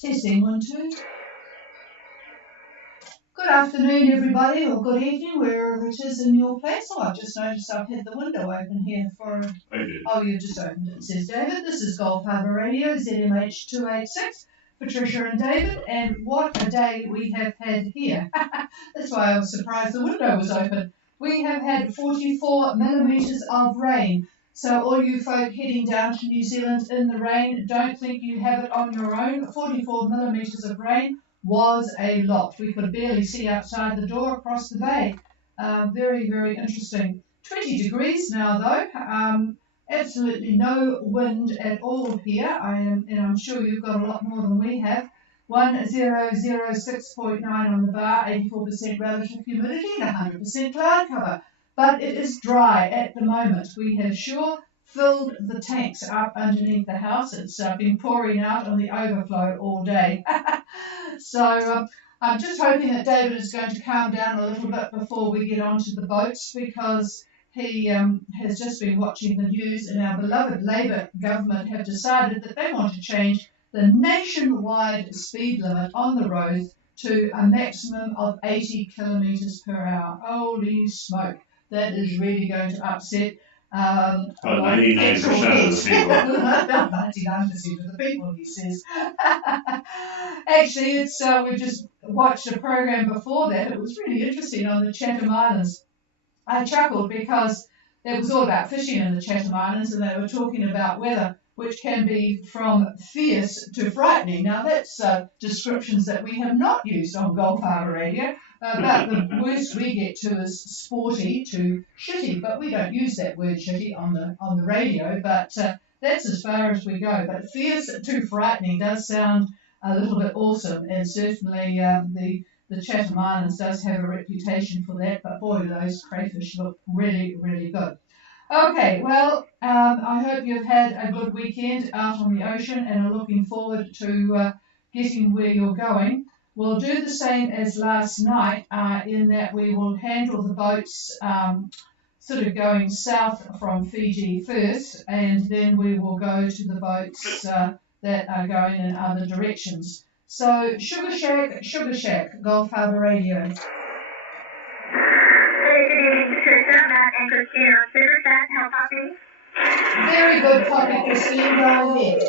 Testing 1, 2. Good afternoon, everybody, or good evening, wherever it is in your place. Oh, I've just noticed I've had the window open here for... I did. Oh, you've just opened it. It says David. This is Golf Harbour Radio, ZMH 286. Patricia and David, and what a day we have had here. That's why I was surprised the window was open. We have had 44 millimetres of rain. So all you folk heading down to New Zealand in the rain, don't think you have it on your own. 44 millimetres of rain was a lot. We could barely see outside the door across the bay. Very, very interesting. 20 degrees now, though. Absolutely no wind at all here. I'm sure you've got a lot more than we have. 1006.9 on the bar, 84% relative humidity and 100% cloud cover. But it is dry at the moment. We have sure filled the tanks up underneath the house. It's been pouring out on the overflow all day. So I'm just hoping that David is going to calm down a little bit before we get onto the boats, because he has just been watching the news, and our beloved Labour government have decided that they want to change the nationwide speed limit on the roads to a maximum of 80 kilometres per hour. Holy smoke, that is really going to upset 99% of the people. 99% of the people, he says. Actually, it's we just watched a program before that. It was really interesting on the Chatham Islands. I chuckled because it was all about fishing in the Chatham Islands, and they were talking about weather, which can be from fierce to frightening. Now, that's descriptions that we have not used on Golf Harbour Radio. About the worst we get to is sporty to shitty, but we don't use that word shitty on the radio, but that's as far as we go. But fierce to frightening does sound a little bit awesome, and certainly the Chatham Islands does have a reputation for that, but boy, do those crayfish look really, really good. Okay, well, I hope you've had a good weekend out on the ocean and are looking forward to getting where you're going. We'll do the same as last night in that we will handle the boats sort of going south from Fiji first, and then we will go to the boats that are going in other directions. So, Sugar Shack, Golf Harbour Radio. Hey, good evening, Patricia. Matt and Christine on Sugar Shack. How copy? Very good copy, Christine. Go ahead.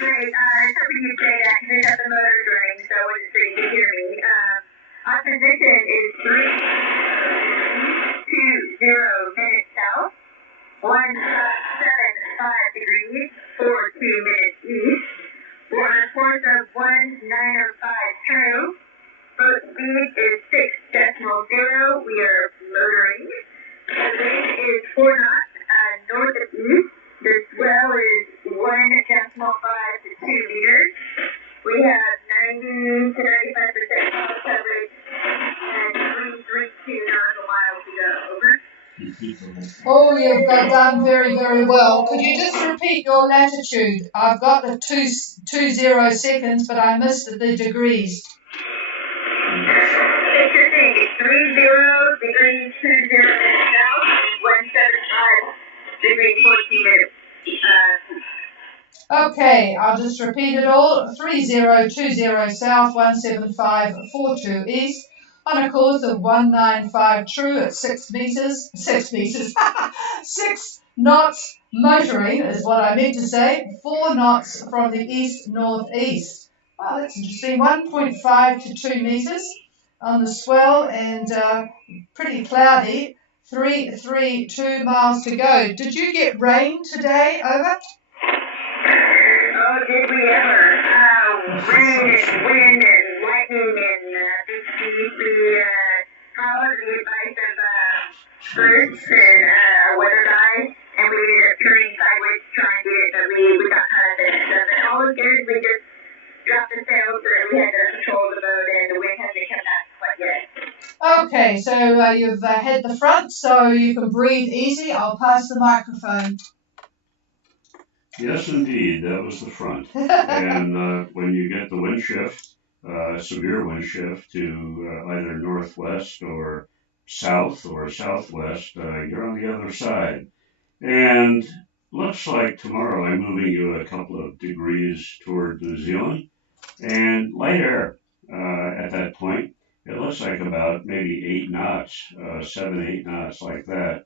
Great. I was hoping you'd say that because I got the motor going, so I wasn't sure you could hear me. Our position is 320 minutes south, 175 degrees, 42 minutes east. We're on a course of 1905 true. Boat speed is 6.0. We are motoring. The wind is 4 knots north of east. The swell is 1.5 to 2 meters. We have 90 to 95% cloud coverage and 332 nautical miles to go. Over. Oh, you've done very, very well. Could you just repeat your latitude? I've got the 20 seconds, but I missed the degrees. It's your thing. It's 30 degrees 20 south, 175 degrees 14 minutes. Okay, I'll just repeat it all. 3020 south, 17542 east. On a course of 195 true at 6 knots motoring is what I meant to say. 4 knots from the east-northeast. Wow, that's interesting. 1.5 to 2 meters on the swell, and pretty cloudy. 332 miles to go. Did you get rain today? Over? Oh, did we ever? Rain and wind and lightning and we followed the advice of birds and our weather guys, and we ended up turning sideways to try and get it, but we got kind of finished up. And all we did is we just dropped the sails so that we had to control the boat, and the wind hasn't come back quite yet. Okay, so you've had the front, so you can breathe easy. I'll pass the microphone. Yes, indeed, that was the front. And when you get the wind shift, severe wind shift to either northwest or south or southwest, you're on the other side. And looks like tomorrow I'm moving you a couple of degrees toward New Zealand, and light air at that point. It looks like about maybe 8 knots, 7, 8 knots like that.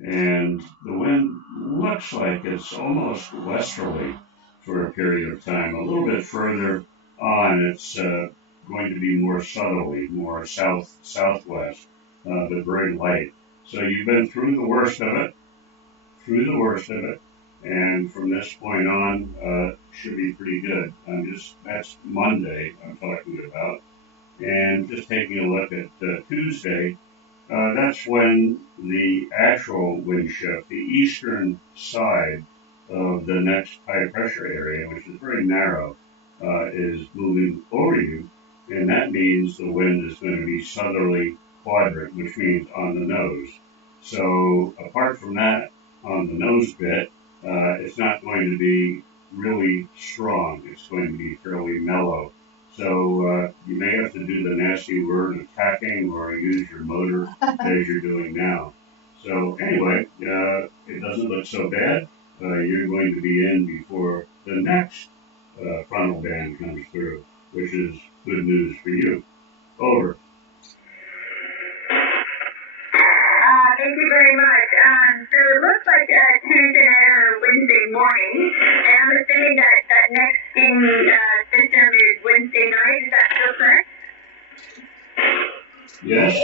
And the wind looks like it's almost westerly for a period of time. A little bit further on, it's going to be more southerly, more southwest, but very light. So you've been through the worst of it, and from this point on, should be pretty good. That's Monday I'm talking about, and just taking a look at Tuesday. That's when the actual wind shift, the eastern side of the next high pressure area, which is very narrow, is moving over you, and that means the wind is going to be southerly quadrant, which means on the nose. So apart from that, on the nose bit, it's not going to be really strong. It's going to be fairly mellow. So you may have to do the nasty word of tacking or use your motor as you're doing now. So anyway, it doesn't look so bad. You're going to be in before the next frontal band comes through, which is good news for you. Over. Thank you very much. So it looks like Tuesday night or Wednesday morning, and I'm assuming that next in system is Wednesday night. Is that still correct? Yes,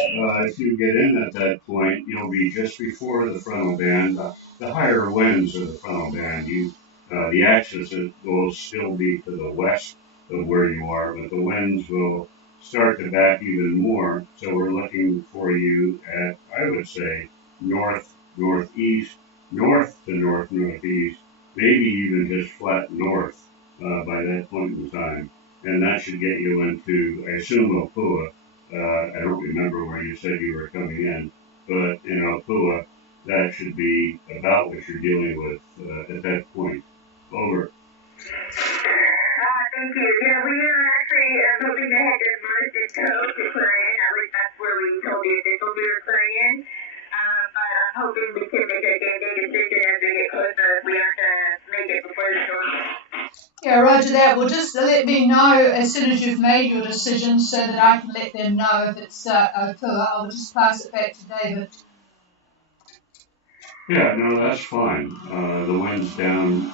if you get in at that point, you'll be just before the frontal band. The higher winds of the frontal band, the axis will still be to the west of where you are, but the winds will start to back even more. So we're looking for you at, I would say, north, northeast, north to north, northeast, maybe even just flat north by that point in time. And that should get you into, I assume, Opua. I don't remember where you said you were coming in, but in Opua, that should be about what you're dealing with at that point. Over. Thank you. Yeah, we are actually hoping to head to Marsden Cove to Clarion. At least that's where we told the officials we were Clarion. But I'm hoping we can make a day decision as we get closer if we have to make it before the storm. Yeah, roger that. Well, just let me know as soon as you've made your decision so that I can let them know if it's Opua. I'll just pass it back to David. Yeah, no, that's fine. The winds down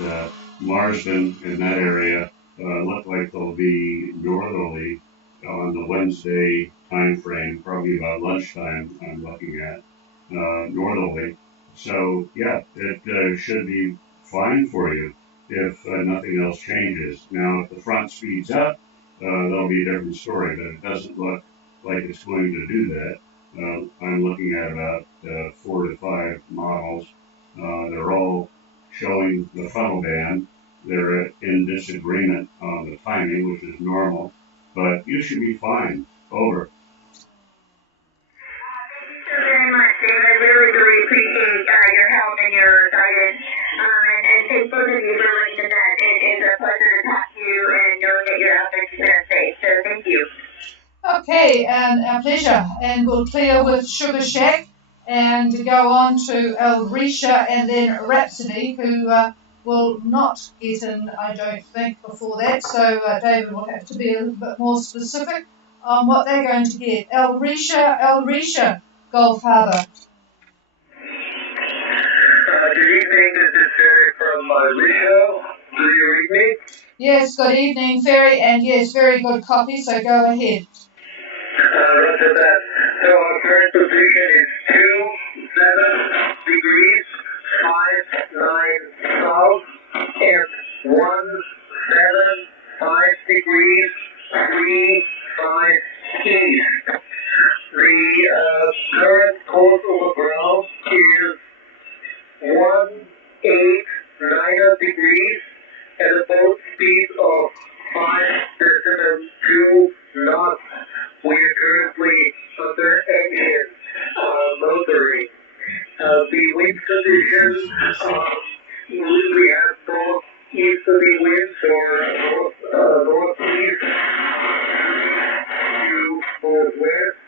at Marsden in that area look like they'll be northerly on the Wednesday time frame, probably about lunchtime. I'm looking at northerly. So yeah, it should be fine for you if nothing else changes. Now, if the front speeds up, that'll be a different story. But it doesn't look like it's going to do that. I'm looking at about 4 to 5 models. They're all showing the funnel band. They're in disagreement on the timing, which is normal, but you should be fine. Over. Thank you so very much, David. I really, really appreciate your help and your guidance. And thank both of you for listening to that. It is a pleasure to talk to you and knowing that you're out there keeping us safe. So thank you. Okay, our pleasure. And we'll clear with Sugar Shack and go on to El Risha and then Rhapsody, who will not get in, I don't think, before that. So David will have to be a little bit more specific on what they're going to get. El Risha, Gulf Harbour. Good evening, this is Ferry from Risha. Do you read me? Yes, good evening, Ferry, and yes, very good copy, so go ahead. Roger that. So our current position is 27 degrees, 59 south, and 175 degrees, 35 east. The current course over ground is 189 degrees at a boat speed of 5.2 knots. We are currently under engine motoring. The wind conditions, we have both easterly winds or northeast to northwest,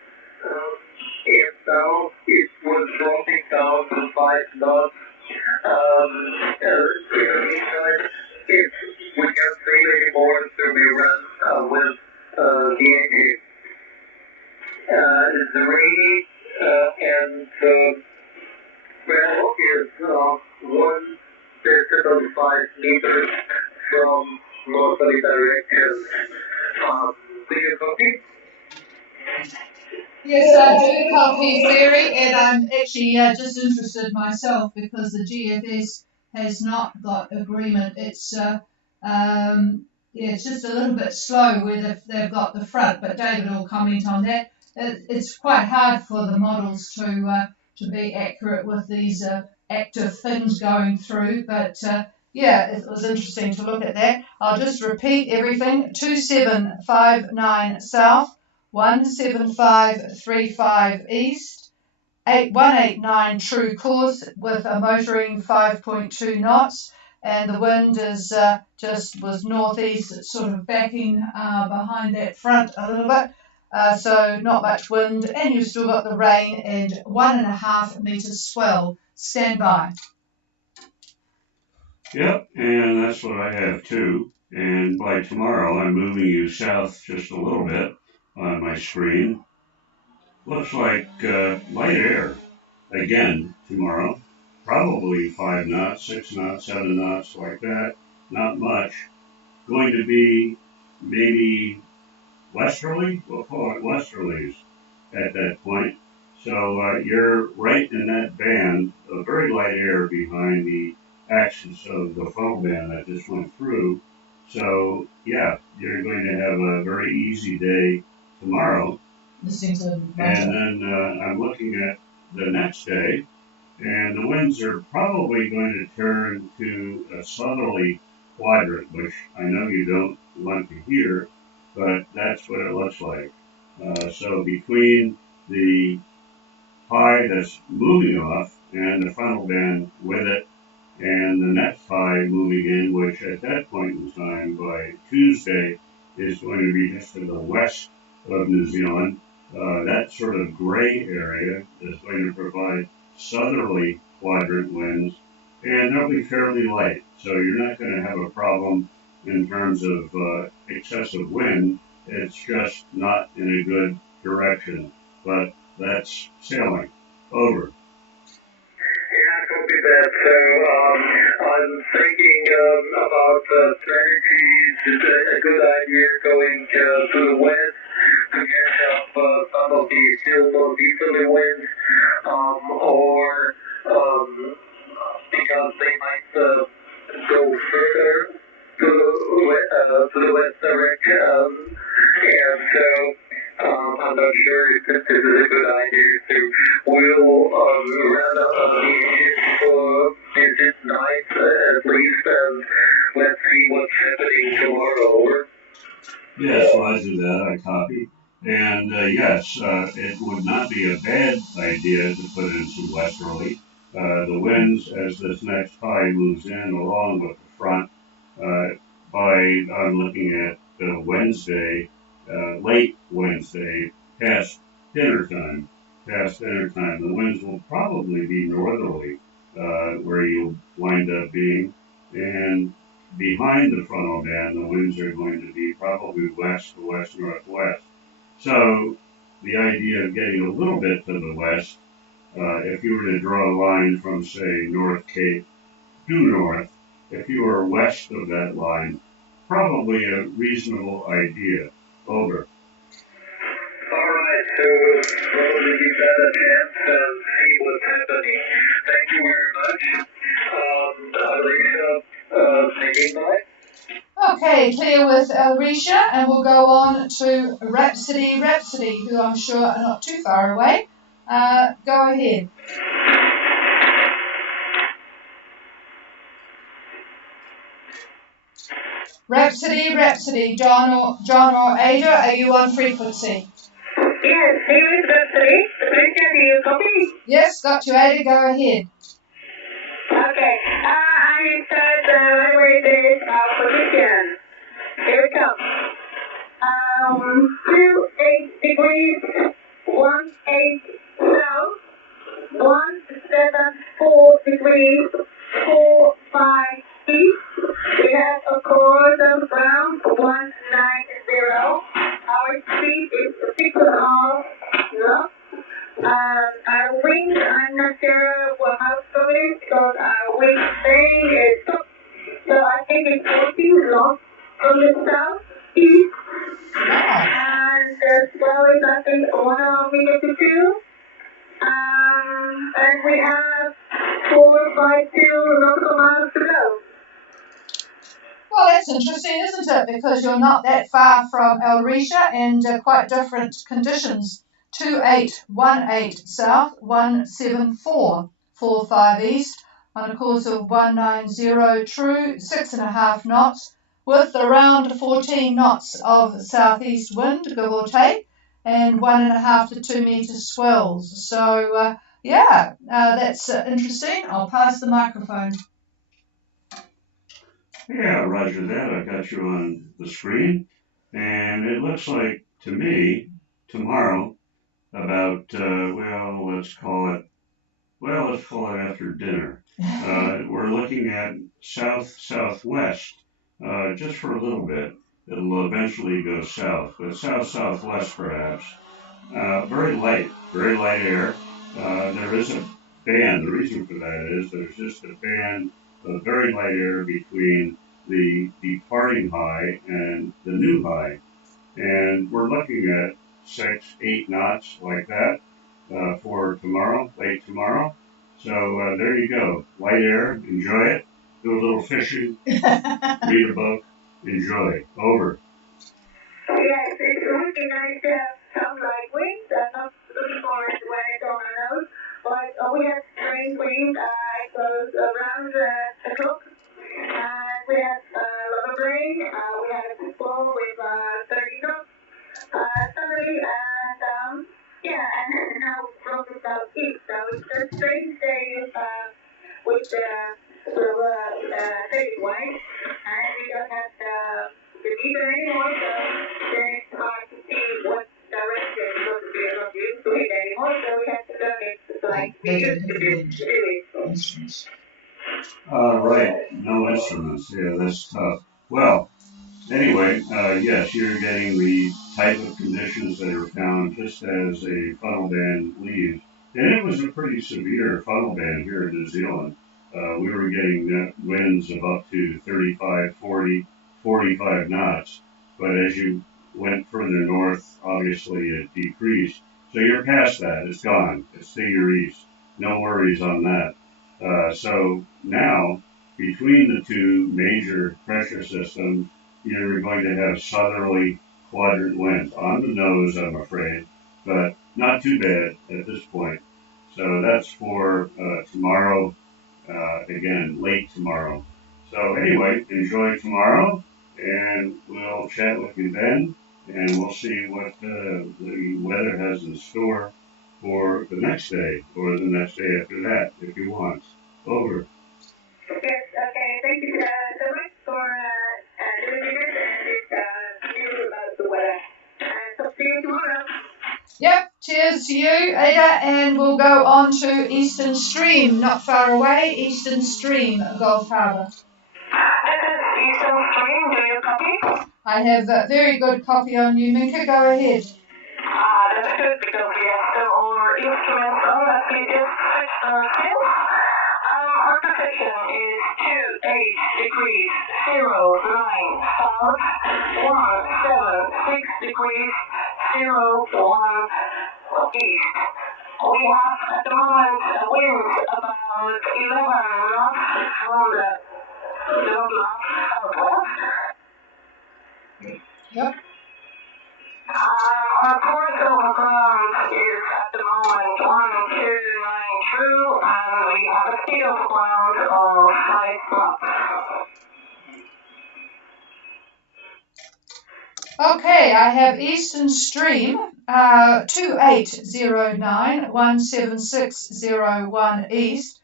and south it was dropping down to 5 knots. is 175 meters from northerly direction. Do you copy? Yes, I do copy Ferry, and I'm actually just interested myself because the GFS has not got agreement. Yeah, it's just a little bit slow where they've got the front, but David will comment on that. It's quite hard for the models to be accurate with these active things going through, but yeah, it was interesting to look at that. I'll just repeat everything: 2759 south. 17535 east, 189 true course with a motoring 5.2 knots, and the wind is was northeast. It's sort of backing behind that front a little bit, so not much wind, and you've still got the rain and 1.5 meters swell. Stand by. Yep, and that's what I have too. And by tomorrow, I'm moving you south just a little bit on my screen. Looks like light air again tomorrow. Probably 5 knots, 6 knots, 7 knots, like that. Not much. Going to be maybe westerly? We'll call it westerlies at that point. So you're right in that band of very light air behind the axis of the funnel band that just went through. So yeah, you're going to have a very easy day tomorrow. And then I'm looking at the next day, and the winds are probably going to turn to a southerly quadrant, which I know you don't want to hear, but that's what it looks like. So between the high that's moving off and the frontal band with it, and the next high moving in, which at that point in time by Tuesday is going to be just to the west of New Zealand. That sort of gray area is going to provide southerly quadrant winds, and they'll be fairly light. So you're not going to have a problem in terms of excessive wind. It's just not in a good direction. But that's sailing. Over. Yeah, copy that. So I'm thinking about strategies. Is a good idea going to the west to get up some of the still northeasterly winds, or because they might go further to the west direction, and so I'm not sure if this is a good idea. So we'll run up for this night at least, and let's see what's happening tomorrow. Over. Yes, roger that. I copy. And yes, it would not be a bad idea to put in some westerly. The winds, as this next high moves in along with the front, I'm looking at Wednesday, late Wednesday, past dinner time. The winds will probably be northerly, where you'll wind up being. And behind the frontal band, the winds are going to be probably west to west northwest. So the idea of getting a little bit to the west, if you were to draw a line from, say, North Cape due north, if you were west of that line, probably a reasonable idea. Over. All right, so we'll probably give that a chance and see what's happening. Thank you very much. Alicia, taking by. Okay, clear with Elrisha, and we'll go on to Rhapsody, who I'm sure are not too far away. Go ahead. Rhapsody, John or Ada, are you on frequency? Yes, here is Rhapsody. Richard, do you copy? Yes, got you, Ada, go ahead. Okay, I start right away this position. Here it comes. 28 degrees, 18 south, 174 degrees, 45 east. We have a course of around 190. Our speed is 6 knots. Our wind, I'm not sure how strong it is. because wind staying is so I think it's 14 knots from the southeast. And the swell is I think 1 meter to 2. And we have 452 nautical miles to go. Well, that's interesting, isn't it? Because you're not that far from El Risha and quite different conditions. 2818 south, 17445 east on a course of 190 true, 6.5 knots, with around 14 knots of southeast wind, give or take, and 1.5 to 2 meter swells. So, that's interesting. I'll pass the microphone. Yeah, roger that. I've got you on the screen. And it looks like, to me, tomorrow, about, let's call it after dinner. We're looking at south-southwest, just for a little bit. It'll eventually go south, but south-southwest perhaps. Very light air. There is a band. The reason for that is there's just a band of very light air between the departing high and the new high. And we're looking at 6-8 knots like that for tomorrow, late tomorrow. So there you go. Light air, enjoy it. Do a little fishing, read a book, enjoy. Over. Yes, it would be nice to have some light winds. I'm not looking forward to when it's on our nose. But we had strange wind. It goes around the clock. And we had a lot of rain. We had a squall with 30 knots. Sunny and and now from the southeast. So it's a strange day with the fading wind. And we don't have the meter anymore, so then it's hard to see what direction it's supposed to be able to use the wind anymore. So we have to turn it like we used to do it. Right. No instruments. Yeah, that's tough. Well, anyway, yes, you're getting the type of conditions that are found just as a funnel band leaves. And it was a pretty severe funnel band here in New Zealand. We were getting winds of up to 35, 40, 45 knots. But as you went further north, obviously it decreased. So you're past that. It's gone. It's to your east. No worries on that. So now, between the two major pressure systems, you're going to have southerly quadrant winds on the nose, I'm afraid, but not too bad at this point. So that's for tomorrow, again, late tomorrow. So anyway, enjoy tomorrow, and we'll chat with you then, and we'll see what the weather has in store for the next day, or the next day after that, if you want. Over. Yes, okay, thank you so much for doing this and news about the weather. So see you tomorrow. Yep, cheers to you, Ada, and we'll go on to Eastern Stream, not far away, Eastern Stream, Gulf Harbour. This is Eastern Stream, do you copy? I have a very good copy on you, Minka, go ahead. That's good because we have some older instruments on that we just switched on skills. Our position is 28 degrees 09 south, 176 degrees 01 east. We have at the moment winds about 11 knots from the north southwest. Yep. Our course over ground is at the moment 129 true, and we have a speed over ground of 5 knots. Okay, I have Eastern Stream, 2809 17601 east,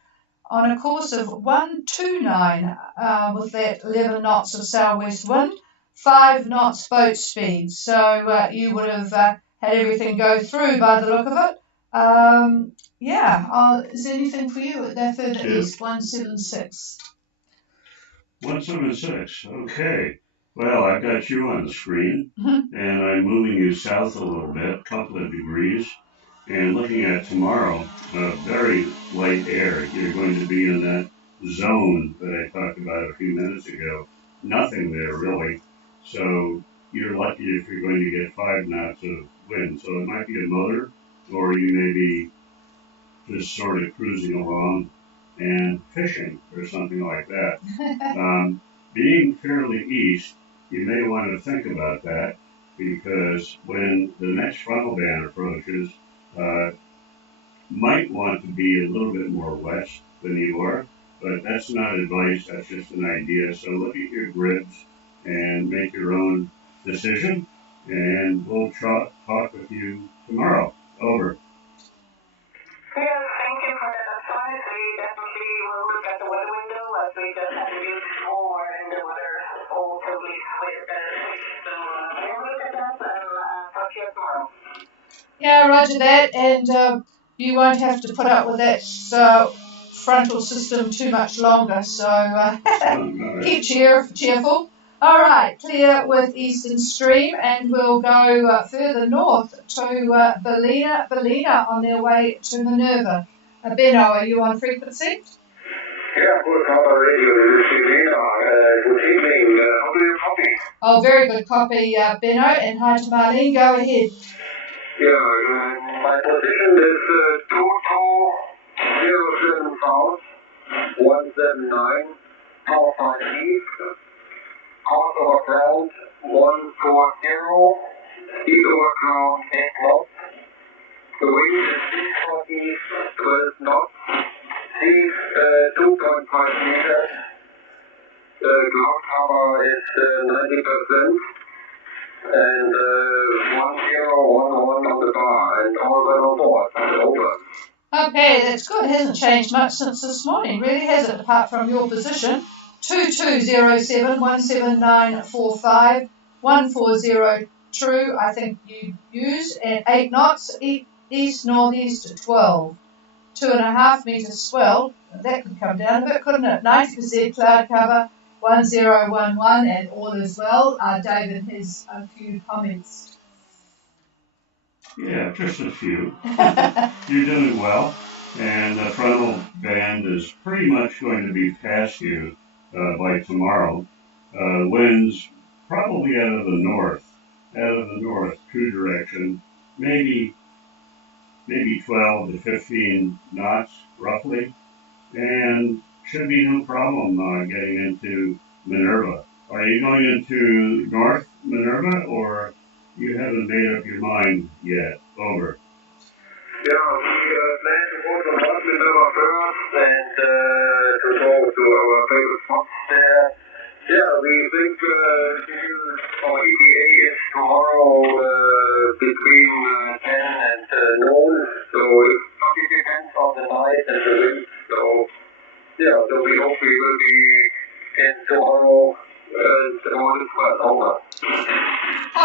on a course of 129 with that 11 knots of southwest wind, 5 knots boat speed. So you would have had everything go through by the look of it. Is there anything for you at that further east, 176? 176, okay. Well, I've got you on the screen, and I'm moving you south a little bit, a couple of degrees, and looking at tomorrow, very light air. You're going to to be in that zone that I talked about a few minutes ago. Nothing there really. So you're lucky if you're going to get 5 knots of wind. So it might be a motor, or you may be just sort of cruising along and fishing or something like that. Being fairly east, you may want to think about that because when the next frontal band approaches, uh, might want to be a little bit more west than you are, but that's not advice, that's just an idea. So look at your grids and make your own decision, and we'll talk with you tomorrow. Over. Yes, thank you for that advice. We definitely will look at the weather window as we just have to do more in the weather totally with So we'll look at that and talk to you tomorrow. Yeah, roger that. And you won't have to put up with that frontal system too much longer. So keep cheerful. All right, clear with Eastern Stream, and we'll go further north to Ballina on their way to Minerva. Benno, are you on frequency? Yeah, of course, Harbour Radio. This is Lena. Good evening. How do you copy? Oh, very good copy, Benno, and hi to Marlene. Go ahead. Yeah, my position is 2207 south, 179, power 5 east, course over ground 140, speed over ground 8 knots, the wind is 6 east, 12 knots, sea 2.5 meters, the cloud cover is 90%, and 1011 on the bar, and all well on board. Over. Okay, that's good. It hasn't changed much since this morning, really, has it? Apart from your position, 2207 17945 140 true. I think you use at 8 knots, east northeast 12, 2.5 meters swell. That could come down a bit, couldn't it? 90% cloud cover. 1011 and all is well. David has a few comments. Yeah, just a few. You're doing well, and the frontal band is pretty much going to be past you by tomorrow. Winds probably out of the north, true direction, maybe 12 to 15 knots roughly, and should be no problem getting into Minerva. Are you going into North Minerva, or you haven't made up your mind yet? Over. Yeah, we plan to go to North Minerva first and to go to our favorite spots there. Yeah, we think our ETA is tomorrow between 10 and noon, so it probably depends on the night and the wind. So, yeah, so we hope we will be in tomorrow and all is well. Over.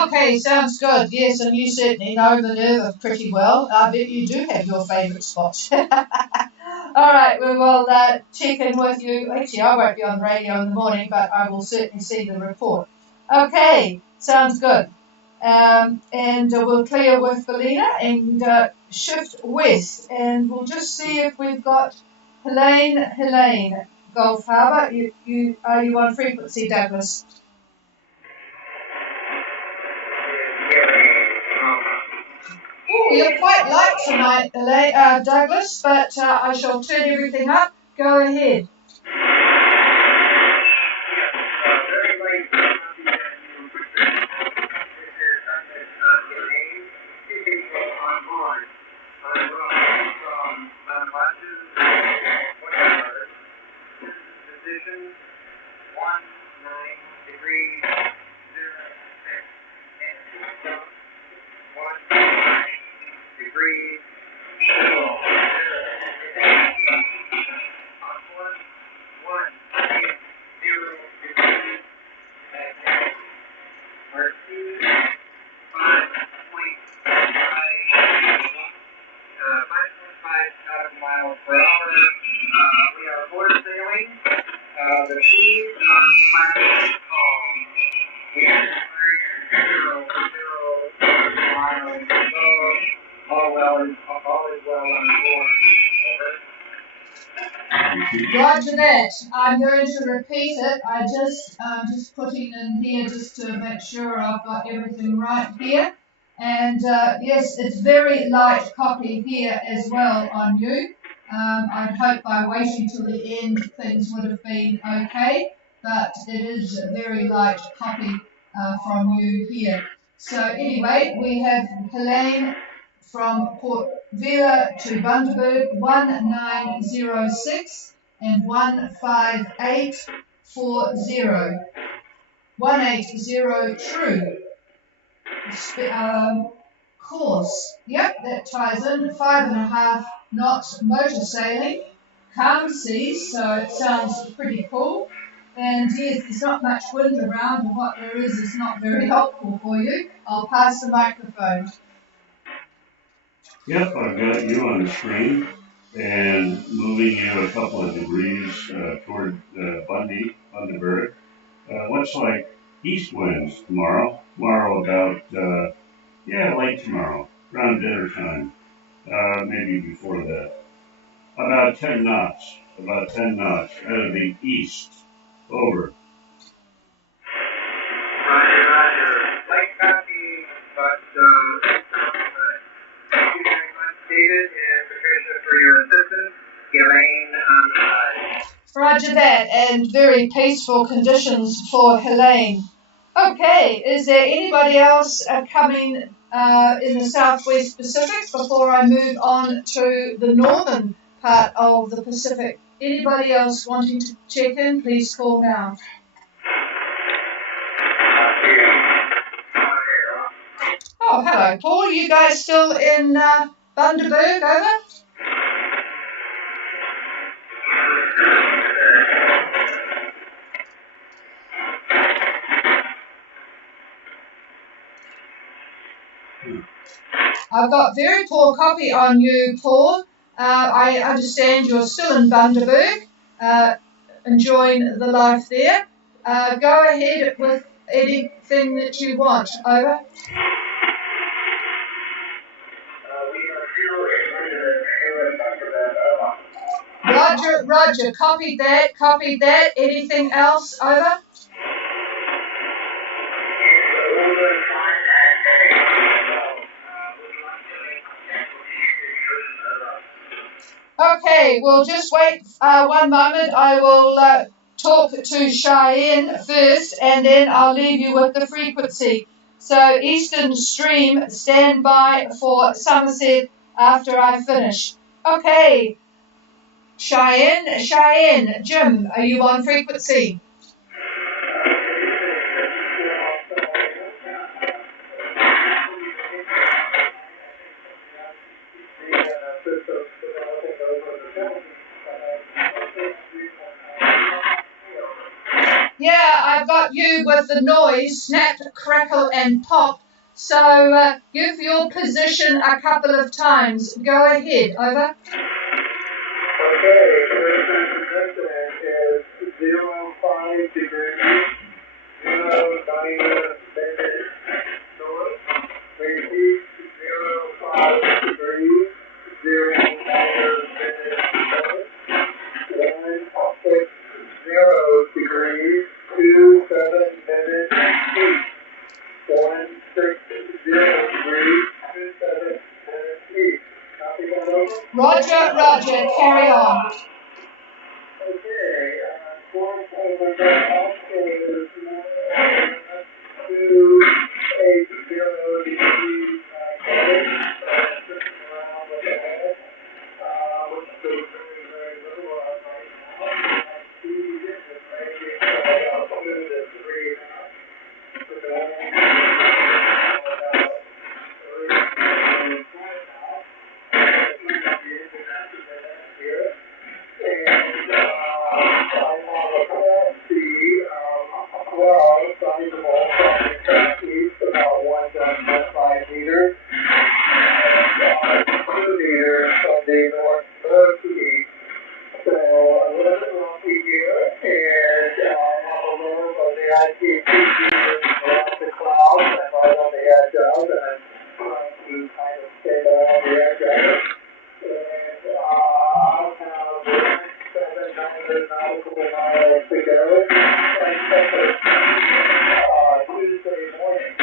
Okay, sounds good. Yes, and you certainly know Minerva pretty well. I bet you do have your favourite spots. All right, we will check in with you. Actually, I won't be on the radio in the morning, but I will certainly see the report. Okay, sounds good. And we'll clear with Ballina and shift west. And we'll just see if we've got Helene, Gulf Harbour. Are you on frequency, Douglas? Oh, you're quite light tonight, Douglas, but I shall turn everything up. Go ahead. Roger that. I'm going to repeat it. I just putting in here just to make sure I've got everything right here. And yes, it's very light copy here as well on you. I'd hope by waiting till the end things would have been okay, but it is a very light copy from you here. So anyway, we have Helene from Port Vila to Bundaberg 1906 and 15840. 180 true. Course. Yep, that ties in. 5.5 knots motor sailing. Calm seas, so it sounds pretty cool. And yes, there's not much wind around, and what there is not very helpful for you. I'll pass the microphone. Yep, I've got you on the screen and moving you a couple of degrees toward Bundaberg. Looks like east winds tomorrow. Tomorrow about, late tomorrow, around dinner time, maybe before that. About 10 knots, out of the east. Over. Roger. Light copy, but thank you very much, David and Patricia, for your assistance. Elaine on the side. Roger that, and very peaceful conditions for Helene. Okay, is there anybody else coming in the Southwest Pacific before I move on to the northern part of the Pacific? Anybody else wanting to check in, please call now. Oh, hello, Paul. You guys still in Bundaberg, over? I've got very poor copy on you, Paul. I understand you're still in Bundaberg, enjoying the life there. Go ahead with anything that you want. Over. Roger. Copy that. Anything else? Over. Okay, we'll just wait one moment. I will talk to Cheyenne first, and then I'll leave you with the frequency. So Eastern Stream, stand by for Somerset after I finish. Okay, Cheyenne, Jim, are you on frequency? Yeah, I've got you with the noise, snap, crackle, and pop. So give your position a couple of times. Go ahead. Over. Okay, position is 05 degrees, 09 minutes north. Repeat, 05 degrees, 09 minutes north. 160 degrees, 27 minutes east. 160 degrees, 27 minutes east. Copy that over? Roger, carry on. Okay, course over there also is 280 degrees north, around the head, which is very, very little right now. And speed is maybe about 2 to 3 knots. The wind is about 3 to 4 knots. Here. And I have a capacity sizable from the track east, about 1.5 meters, and 2 meters from the northeast. So a little bit rocky here, and I have a low of the ITP around the clouds. I'm right on the edge of, and I'm trying to kind of stay on the edge of it. And I have the next nautical miles to go. Tuesday morning.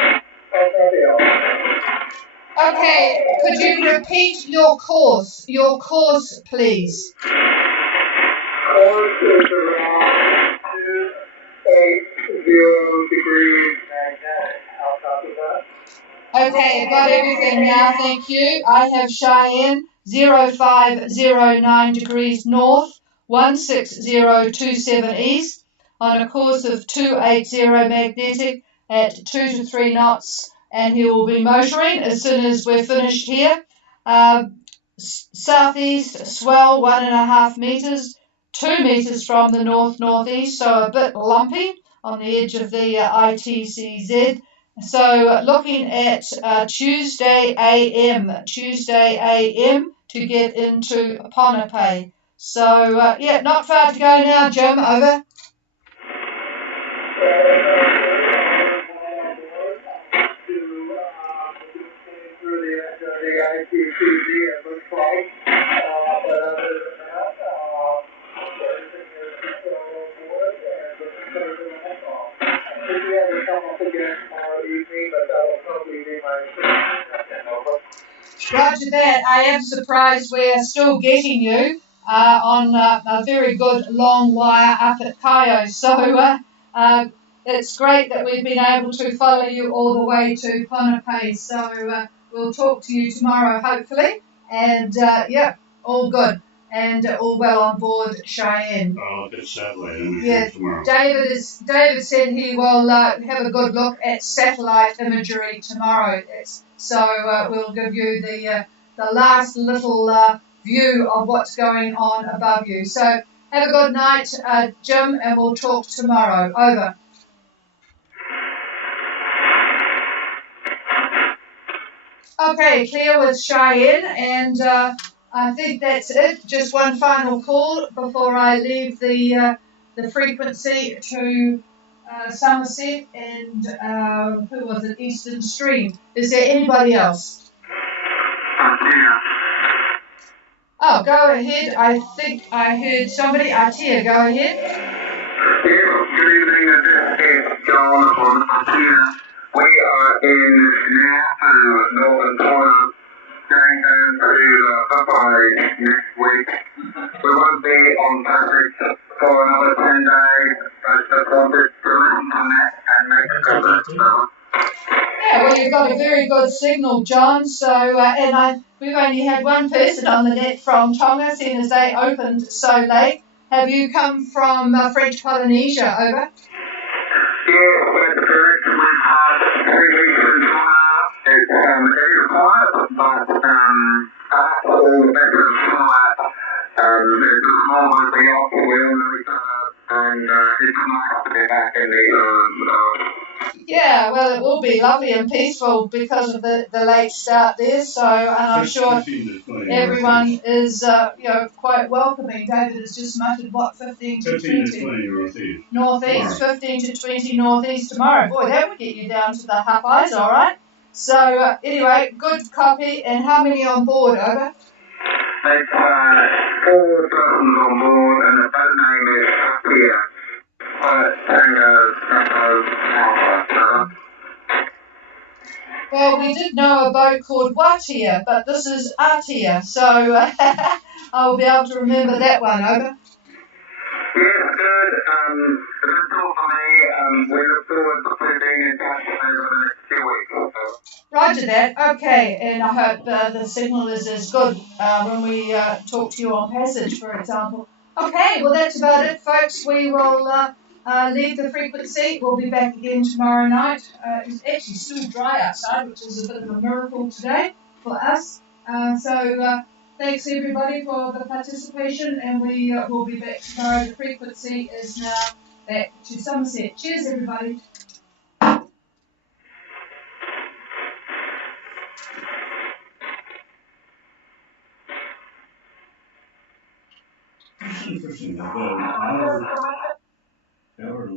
Okay, could you repeat your course? Your course, please. Course is around 280 degrees magnetic. How copy that? Okay, got everything now, thank you. I have Cheyenne 0509 degrees north, 16027 east, on a course of 280 magnetic at 2 to 3 knots, and he will be motoring as soon as we're finished here. Southeast swell 1.5 meters, 2 meters from the north-northeast, so a bit lumpy on the edge of the ITCZ. So looking at Tuesday AM to get into Ponape. So yeah, not far to go now, Jim. Over. Through the edge of the ITCZ, it looks like. But other than that, everything is on board and looking forward to the next call. I think we have to come up again tomorrow evening, but that will probably be my second. Over. Roger that. I am surprised we're still getting you on a very good long wire up at Kaio. So it's great that we've been able to follow you all the way to Ponape. So we'll talk to you tomorrow, hopefully. And yeah, all good. And all well on board Cheyenne. I'll look at satellite imagery Yeah, tomorrow. David said he will have a good look at satellite imagery tomorrow. So we'll give you the last little view of what's going on above you. So have a good night, Jim, and we'll talk tomorrow. Over. Okay, clear with Cheyenne, and I think that's it. Just one final call before I leave the frequency to Somerset and who was it? Eastern Stream. Is there anybody else? Oh, go ahead. I think I heard somebody. Atia, go ahead. Good evening, this is John on Atia. We are in Nassau, Northern Florida, going down to Hawaii next week. We won't be on Patrick for another 10 days, but just wanted to listen to that and make a comment. Yeah, well, you've got a very good signal, John. So, and we've only had one person on the net from Tonga, seeing as they opened so late. Have you come from French Polynesia? Over. Yeah, we're correct. We've had 3 weeks in Tonga. It is quiet, but that's all the better than quiet. It's a small bit of the off, we all know each other, and it's nice to be back in the Yeah, well, it will be lovely and peaceful because of the late start there. So, and I'm sure everyone is, quite welcoming. David has just muttered, what, 15 to 20 northeast, 15 to 20 northeast tomorrow. Boy, that would get you down to the Hawaii's, all right. So, anyway, good copy. And how many on board? Over. It's 4 persons on board, and the boat name is Harbour. Well, we did know a boat called Watia, but this is Atia, so I'll be able to remember that one. Over. Yes, good. That's all for me. We look forward to being in touch over the next few weeks. Roger that. Okay, and I hope the signal is as good when we talk to you on passage, for example. Okay, well, that's about it, folks. We will leave the frequency. We'll be back again tomorrow night. It's actually still dry outside, which is a bit of a miracle today for us. So thanks, everybody, for the participation, and we will be back tomorrow. The frequency is now back to Somerset. Cheers, everybody. It's interesting. About an hour